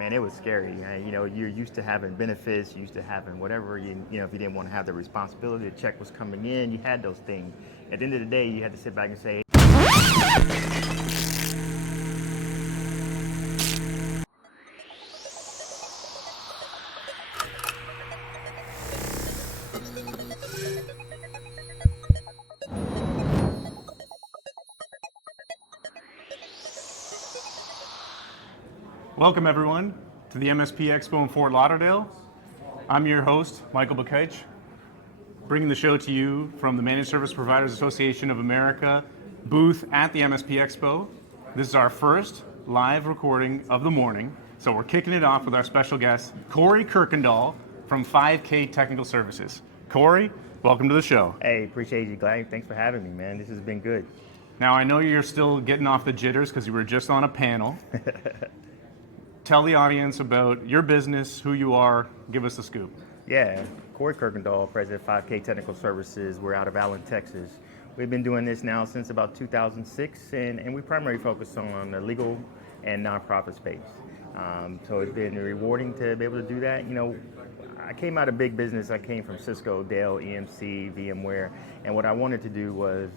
Man, it was scary. You're used to having benefits, used to having whatever. If you didn't want to have the responsibility, the check was coming in, you had those things. At the end of the day, you had to sit back and say, Welcome everyone to the MSP Expo in Fort Lauderdale. I'm your host, Michael Bukaj, bringing the show to you from the Managed Service Providers Association of America booth at the MSP Expo. This is our first live recording of the morning, so we're kicking it off with our special guest, Corey Kirkendoll from 5K Technical Services. Corey, welcome to the show. hey, appreciate you, Glad. Thanks for having me, man. This has been good. Now I know you're still getting off the jitters because you were just on a panel. Tell the audience about your business, who you are, give us the scoop. Yeah, Corey Kirkendoll, president of 5K Technical Services. We're out of Allen, Texas. We've been doing this now since about 2006, and we primarily focus on the legal and nonprofit space. So it's been rewarding to be able to do that. I came out of big business. I came from Cisco, Dell, EMC, VMware, and what I wanted to do was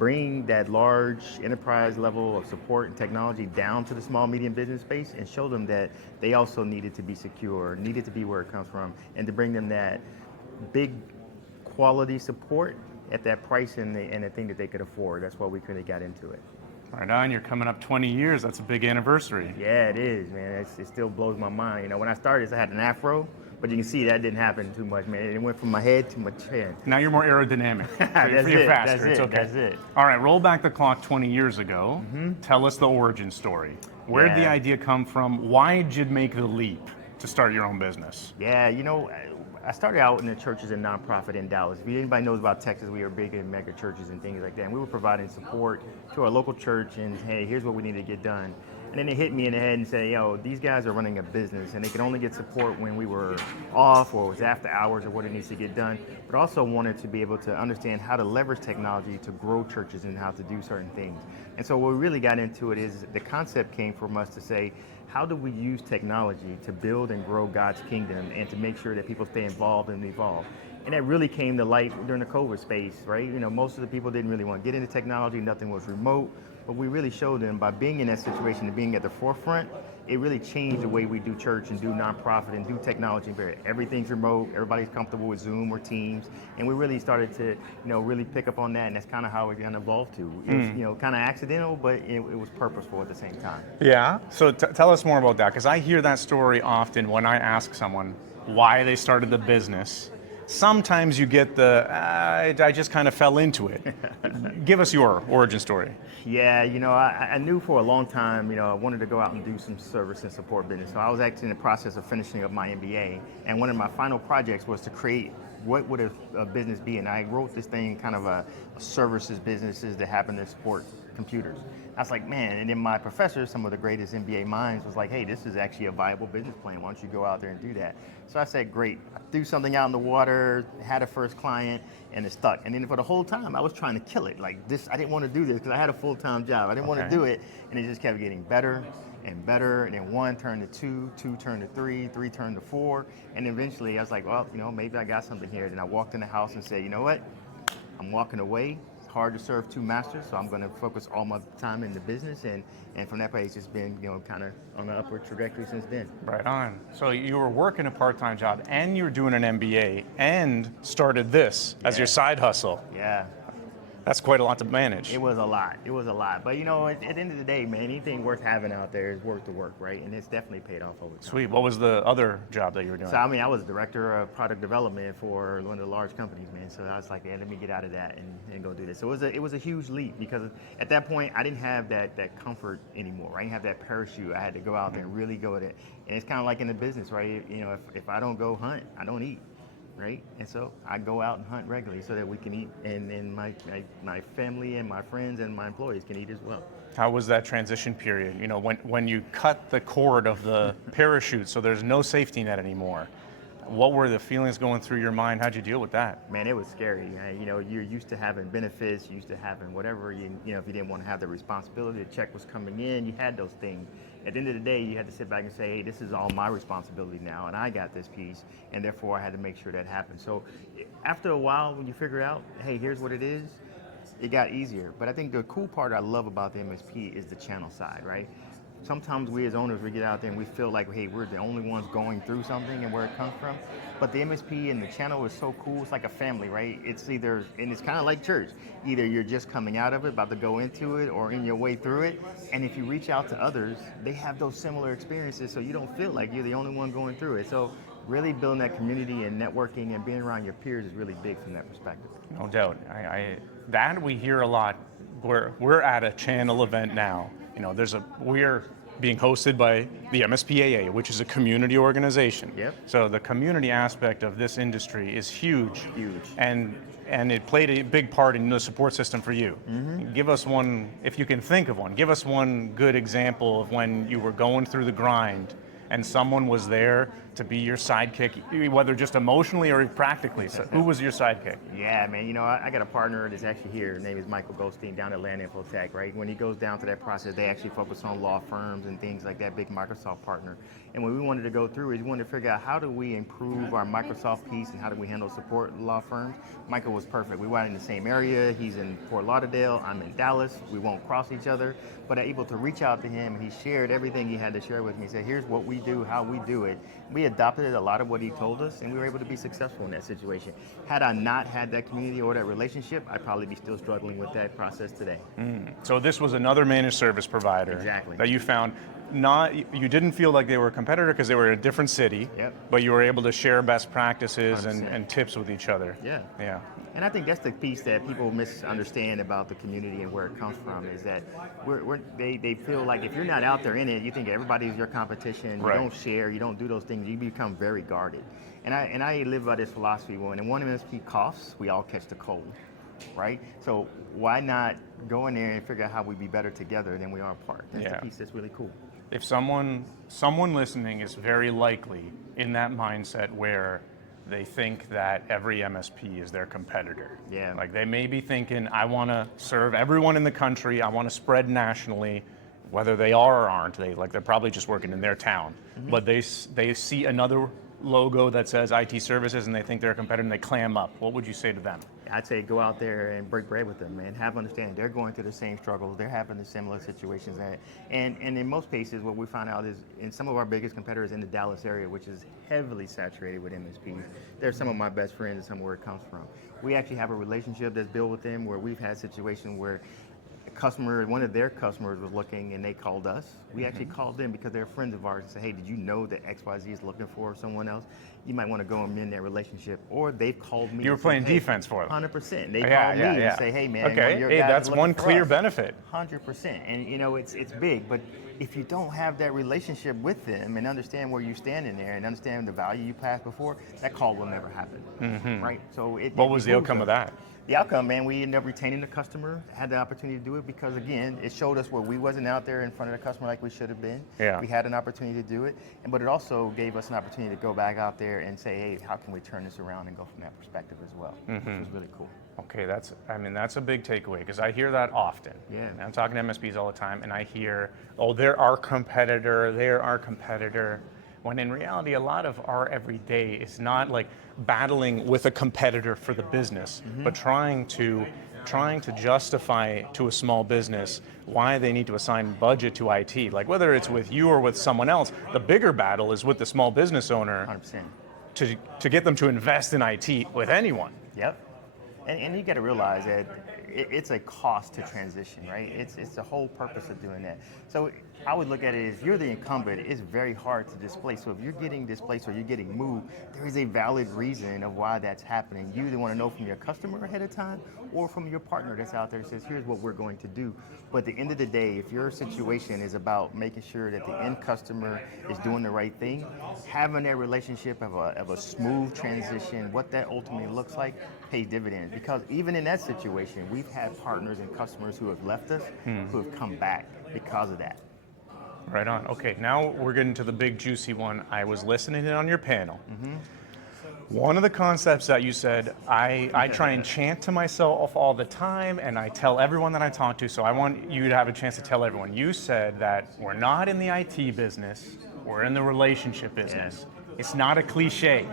bring that large enterprise level of support and technology down to the small, medium business space and show them that they also needed to be secure, needed to be where it comes from, and to bring them that big quality support at that price and the thing that they could afford. That's why we kind of got into it. Right on, you're coming up 20 years. That's a big anniversary. Yeah, it is, man. It still blows my mind. When I started, I had an afro, but you can see that didn't happen too much, man. It went from my head to my chin. Now you're more aerodynamic. That's you're it. faster. That's it. It's okay. That's it. All right, roll back the clock 20 years ago. Tell us the origin story. Where did the idea come from? Why did you make the leap to start your own business? Yeah, I started out in the churches and nonprofit in Dallas. If anybody knows about Texas, we are big in mega churches and things like that. And we were providing support to our local church and, hey, here's what we need to get done. And then it hit me in the head and said, these guys are running a business and they could only get support when we were off or it was after hours or what it needs to get done. But also wanted to be able to understand how to leverage technology to grow churches and how to do certain things. And so what we really got into it is the concept came from us to say, how do we use technology to build and grow God's kingdom and to make sure that people stay involved and evolve? And that really came to light during the COVID space, right? Most of the people didn't really want to get into technology, nothing was remote, but we really showed them by being in that situation and being at the forefront, it really changed the way we do church and do nonprofit and do technology. Everything's remote, everybody's comfortable with Zoom or Teams, and we really started to, really pick up on that, and that's kind of how we're gonna evolve to. It was, kind of accidental, but it was purposeful at the same time. Yeah, so tell us more about that, because I hear that story often when I ask someone why they started the business. Sometimes you get I just kind of fell into it. Give us your origin story. Yeah, I knew for a long time, I wanted to go out and do some service and support business. So I was actually in the process of finishing up my MBA, and one of my final projects was to create what would a business be, and I wrote this thing kind of a services businesses that happen to support computers. I was like, man, and then my professor, some of the greatest MBA minds, was like, hey, this is actually a viable business plan. Why don't you go out there and do that? So I said, great. I threw something out in the water, had a first client, and it stuck. And then for the whole time, I was trying to kill it. Like this, I didn't want to do this because I had a full-time job. I didn't want to do it, and it just kept getting better and better. And then 1 turned to 2, 2 turned to 3, 3 turned to 4. And eventually I was like, well, maybe I got something here. Then I walked in the house and said, you know what? I'm walking away. Hard to serve 2 masters, so I'm going to focus all my time in the business, and from that place, it's just been kind of on an upward trajectory since then. Right on. So you were working a part-time job, and you were doing an MBA, and started this as your side hustle. Yeah. That's quite a lot to manage. It was a lot. But at the end of the day, man, anything worth having out there is worth the work, right? And it's definitely paid off over time. Sweet. What was the other job that you were doing? So I was director of product development for one of the large companies, man. So I was like, yeah, let me get out of that and go do this. So it was a huge leap because at that point I didn't have that comfort anymore. Right? I didn't have that parachute. I had to go out there and really go at it. And it's kind of like in the business, right? If I don't go hunt, I don't eat. Right? And so I go out and hunt regularly so that we can eat, and my family and my friends and my employees can eat as well. How was that transition period? When you cut the cord of the parachute, so there's no safety net anymore. What were the feelings going through your mind? How'd you deal with that? Man, it was scary. You're used to having benefits, used to having whatever. If you didn't want to have the responsibility, the check was coming in, you had those things. At the end of the day, you had to sit back and say, hey, this is all my responsibility now, and I got this piece, and therefore I had to make sure that happened. So after a while, when you figure out, hey, here's what it is, it got easier. But I think the cool part I love about the MSP is the channel side, right? Sometimes we as owners, we get out there and we feel like, hey, we're the only ones going through something and where it comes from. But the MSP and the channel is so cool. It's like a family, right? It's either, and it's kind of like church. Either you're just coming out of it, about to go into it, or in your way through it. And if you reach out to others, they have those similar experiences, so you don't feel like you're the only one going through it. So really building that community and networking and being around your peers is really big from that perspective. No doubt. That we hear a lot. We're at a channel event now. We're being hosted by the MSPAA, which is a community organization. Yep. So the community aspect of this industry is huge. Huge. And it played a big part in the support system for you. Mm-hmm. Give us one, if you can think of one, give us one good example of when you were going through the grind and someone was there to be your sidekick, whether just emotionally or practically. So who was your sidekick? Yeah, man. I got a partner that's actually here. His name is Michael Goldstein down at Land Infotech, right? When he goes down to that process, they actually focus on law firms and things like that, big Microsoft partner. And what we wanted to go through is we wanted to figure out how do we improve our Microsoft piece and how do we handle support law firms. Michael was perfect. We were in the same area. He's in Fort Lauderdale. I'm in Dallas. We won't cross each other, but I'm able to reach out to him, and he shared everything he had to share with me. He said, here's what we do, how we do it. We adopted a lot of what he told us, and we were able to be successful in that situation. Had I not had that community or that relationship, I'd probably be still struggling with that process today. So this was another managed service provider Exactly. that you found. You didn't feel like they were a competitor because they were in a different city, Yep. but you were able to share best practices 100%. and tips with each other. Yeah. And I think that's the piece that people misunderstand about the community and where it comes from is that they feel like if you're not out there in it, you think everybody's your competition. You Right. don't share, you don't do those things. You become very guarded. And I live by this philosophy. When one MSP coughs, we all catch the cold, right? So why not go in there and figure out how we be better together than we are apart? That's the piece that's really cool. If someone listening is very likely in that mindset where they think that every MSP is their competitor. Yeah. Like they may be thinking, I want to serve everyone in the country. I want to spread nationally, whether they are or aren't. They're probably just working in their town, but they see another logo that says IT services and they think they're a competitor and they clam up. What would you say to them? I'd say go out there and break bread with them and have understanding. They're going through the same struggles. They're having the similar situations. And in most cases, what we find out is in some of our biggest competitors in the Dallas area, which is heavily saturated with MSPs, they're some of my best friends and some of where it comes from. We actually have a relationship that's built with them where we've had situations where one of their customers was looking and they called us. We actually called them because they're friends of ours and said, hey, did you know that XYZ is looking for someone else? You might want to go and mend that relationship. Or they've called me. You were playing defense for them. 100%. They called me and say, hey man, okay. your Hey, guys that's are looking one for clear us. benefit. 100%. And it's big, but if you don't have that relationship with them and understand where you stand in there and understand the value you passed before, that call will never happen, right? So what was the outcome of that? The outcome, man, we ended up retaining the customer, had the opportunity to do it because, again, it showed us where we wasn't out there in front of the customer like we should have been. Yeah. We had an opportunity to do it, but it also gave us an opportunity to go back out there and say, hey, how can we turn this around and go from that perspective as well, which was really cool. Okay, that's a big takeaway because I hear that often. Yeah. I'm talking to MSPs all the time and I hear, oh, they're our competitor. When in reality, a lot of our everyday is not like battling with a competitor for the business, but trying to justify to a small business why they need to assign budget to IT. Like whether it's with you or with someone else, the bigger battle is with the small business owner 100%. to get them to invest in IT with anyone. Yep. And you got to realize that it's a cost to transition, right? It's the whole purpose of doing that. So I would look at it as you're the incumbent, it's very hard to displace. So if you're getting displaced or you're getting moved, there is a valid reason of why that's happening. You either want to know from your customer ahead of time or from your partner that's out there that says, here's what we're going to do. But at the end of the day, if your situation is about making sure that the end customer is doing the right thing, having that relationship of a smooth transition, what that ultimately looks like, pays dividends. Because even in that situation, we've had partners and customers who have left us, who have come back because of that. Right on. Okay, now we're getting to the big juicy one. I was listening in on your panel. One of the concepts that you said, I try and chant to myself all the time, and I tell everyone that I talk to, so I want you to have a chance to tell everyone. You said that we're not in the IT business, we're in the relationship business. It's not a cliche.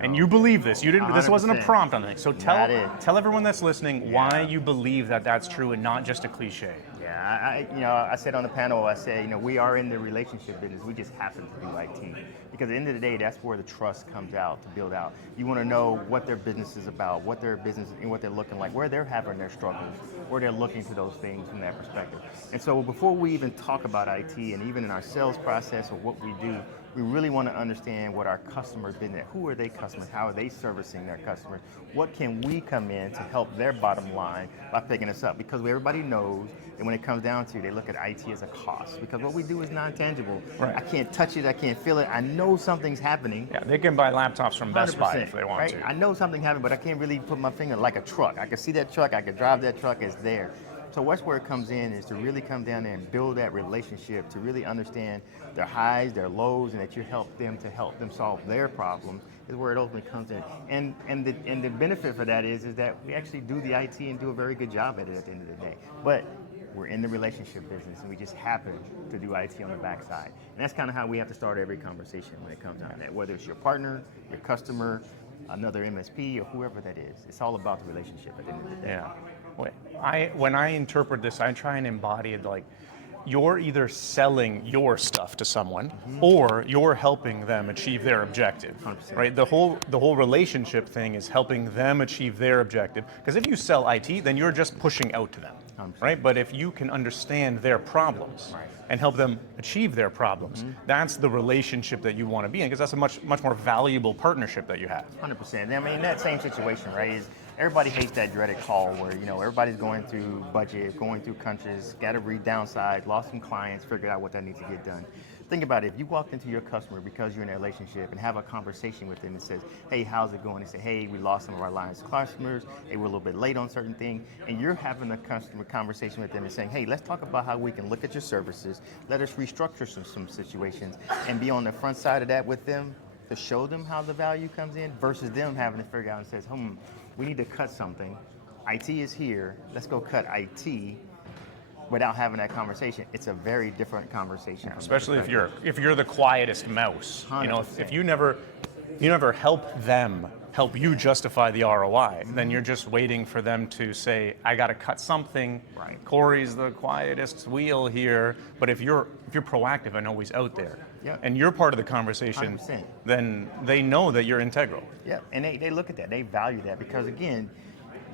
And you believe this. You didn't. This wasn't a 100%. prompt on anything. So tell everyone that's listening why you believe that that's true and not just a cliche. Yeah, I said on the panel, I said, we are in the relationship business. We just happen to do IT. Because at the end of the day, that's where the trust comes out to build out. You want to know what their business is about, what their business and what they're looking like, where they're having their struggles, where they're looking for those things from that perspective. And so before we even talk about IT, and even in our sales process or what we do, we really want to understand what our customers business, who are they customers, how are they servicing their customers, what can we come in to help their bottom line by picking us up, because everybody knows that when it comes down to it, they look at IT as a cost, because what we do is non-tangible. Right. I can't touch it, I can't feel it, I know something's happening. Yeah, they can buy laptops from Best Buy if they want right? to. I know something happened, but I can't really put my finger like a truck. I can see that truck, I can drive that truck, it's there. So that's where it comes in, is to really come down there and build that relationship, to really understand their highs, their lows, and that you help them solve their problem, is where it ultimately comes in. And the benefit for that is that we actually do the IT and do a very good job at it at the end of the day. But we're in the relationship business, and we just happen to do IT on the backside. And that's kind of how we have to start every conversation when it comes down to that, whether it's your partner, your customer, another MSP, or whoever that is. It's all about the relationship at the end of the day. Yeah. When I interpret this, I try and embody it like you're either selling your stuff to someone or you're helping them achieve their objective. 100%. Right? The whole relationship thing is helping them achieve their objective. Because if you sell IT, then you're just pushing out to them. 100%. Right? But if you can understand their problems and help them achieve their problems, that's the relationship that you want to be in, because that's a much more valuable partnership that you have. 100%. I mean, that same situation, right, is everybody hates that dreaded call where, everybody's going through budget, going through crunches, got to downsize, lost some clients, figured out what that needs to get done. Think about it. If you walked into your customer because you're in a relationship and have a conversation with them that says, hey, how's it going? They say, hey, we lost some of our lines of customers. Hey, we're a little bit late on certain things. And you're having a customer conversation with them and saying, hey, let's talk about how we can look at your services. Let us restructure some situations and be on the front side of that with them to show them how the value comes in versus them having to figure out and says, we need to cut something. IT is here. Let's go cut IT. Without having that conversation, it's a very different conversation. Especially if you're the quietest mouse. 100%. If you never help them help you justify the ROI, then you're just waiting for them to say, I got to cut something. Right. Corey's the quietest wheel here. But if you're proactive and always out there, and you're part of the conversation, 100%. then they know that you're integral. Yeah, and they look at that, they value that, because again,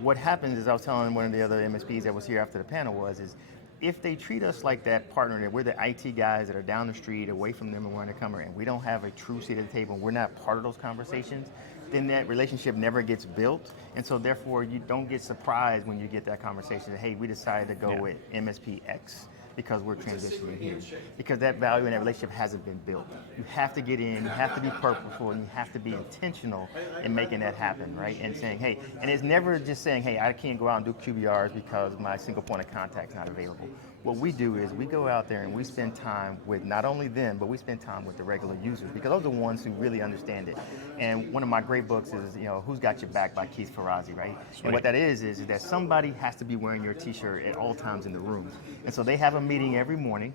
what happens is, I was telling one of the other MSPs that was here after the panel is if they treat us like that partner, that we're the IT guys that are down the street away from them and we're in the camera, and we don't have a true seat at the table and we're not part of those conversations, then that relationship never gets built. And so therefore you don't get surprised when you get that conversation that, hey, we decided to go with MSP X because we're transitioning here. Because that value in that relationship hasn't been built. You have to get in, you have to be purposeful, and you have to be intentional in making that happen, right? And saying, hey, and it's never just saying, hey, I can't go out and do QBRs because my single point of contact is not available. What we do is we go out there and we spend time with not only them, but we spend time with the regular users, because those are the ones who really understand it. And one of my great books is, Who's Got Your Back by Keith Ferrazzi, right? Sweet. And what that is that somebody has to be wearing your t-shirt at all times in the room. And so they have a meeting every morning,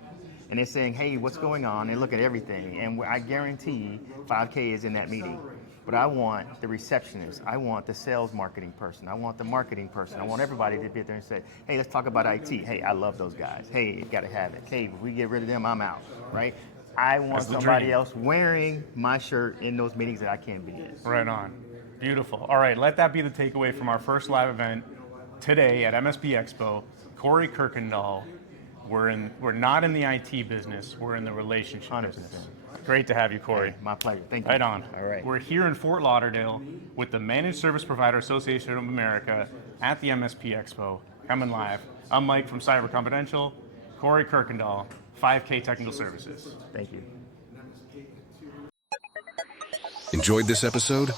and they're saying, hey, what's going on? They look at everything, and I guarantee 5K is in that meeting. But I want the receptionist, I want the sales marketing person, I want the marketing person, I want everybody to be there and say, hey, let's talk about IT. Hey, I love those guys. Hey, you gotta have it. Hey, if we get rid of them, I'm out, right? I want somebody else wearing my shirt in those meetings that I can't be in. Right on. Beautiful. All right, let that be the takeaway from our first live event today at MSP Expo. Corey Kirkendoll. We're not in the IT business, we're in the relationship 100%. business. Great to have you, Corey. Hey, my pleasure. Thank you. Right on. All right. We're here in Fort Lauderdale with the Managed Service Provider Association of America at the MSP Expo, coming live. I'm Mike from Cyber Confidential. Corey Kirkendoll, 5K Technical Services. Thank you. Enjoyed this episode?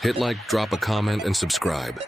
Hit like, drop a comment, and subscribe.